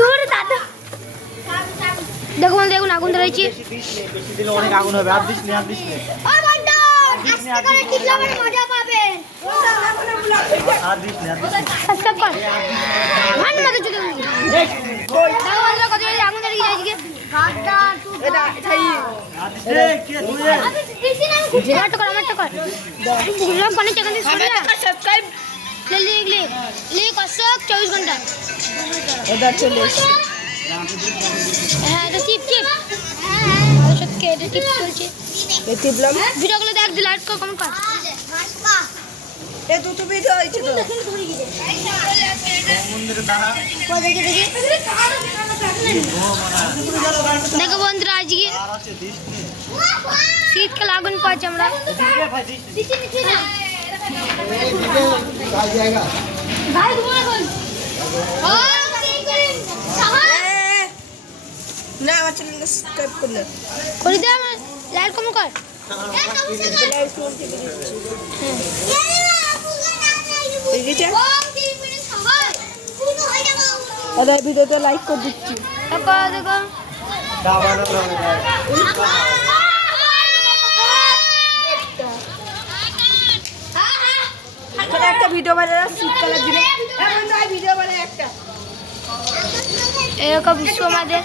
তোর দাদা দেখো দেখুন আগুন ধরেছি বেশি দিলে অনেক আগুন হবে আর দিস নে ও বন্ধু আস্তে করে টিপলে মজা পাবেন আর দিস নে সাবস্ক্রাইব কর মান মত চলে দেখো বন্ধু কত আগুন ধরে গিয়েছে কি গাড্ডা এটা এটাই এ কে তুই আমি দিছি না আমি কর বুঝলাম পানি চেক করে সাবস্ক্রাইব ले कसक 24 घंटा उधर चले হ্যাঁ এটা টিপ সত্যি এটা টিপ চলছে এই টিপলাম ভিডিওগুলো দেখ লাইক কর কমেন্ট কর এ দুটো ভিডিও হইছে তো মন্দিরে দাঁড়া কই দেখি দেখো বন্ধুরা আজকে আর আছে দিস নে শীতকাল আগুন পাচ্ছি আমরা দিকে ভাই দিস নে ভাই ঘুমা কই ও কি করেন সাহায্য না আমার চ্যানেল সাবস্ক্রাইব করলে করে দে আমার লাইক কমেন্ট কর ঠিক আছে আরে ভিডিওতে লাইক করে দিচ্ছি দেখো দেখো দাবানো এখন একটা ভিডিও বানানো শীতকালের দিনে বন্ধু ভিডিও বানাই একটা এরকম বিশ্ব আমাদের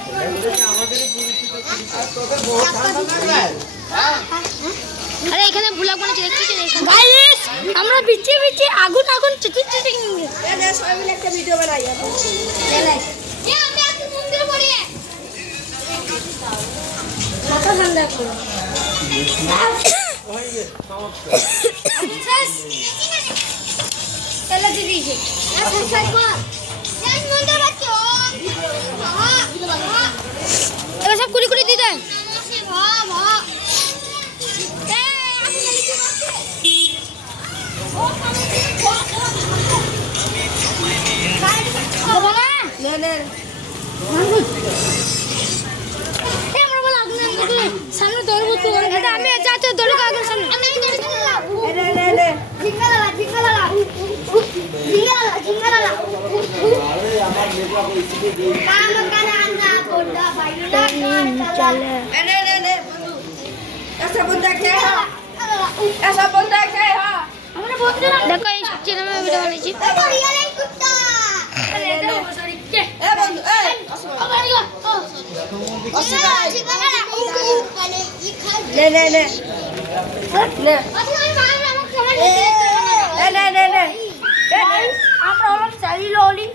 আরে এখানে ব্লগ বানাচ্ছি দেখছিস গাইস আমরা বিচি আগুন চিচি এ সবাই মিলে একটা ভিডিও বানাই আমি একটা মন্দির পড়ি মাথা ঠান্ডা করো চলে দিদি সাবস্ক্রাইব কর জান মন্দির বাচ্চা এবার সব কুড়ি দিয়ে দেন সামনে দৌড়বো আমি চাচ্ছি দৌড়ে আগে সামনে দেখো এই চ্যানেলে ভিডিও বানিয়েছি আমরা হলাম চাইলি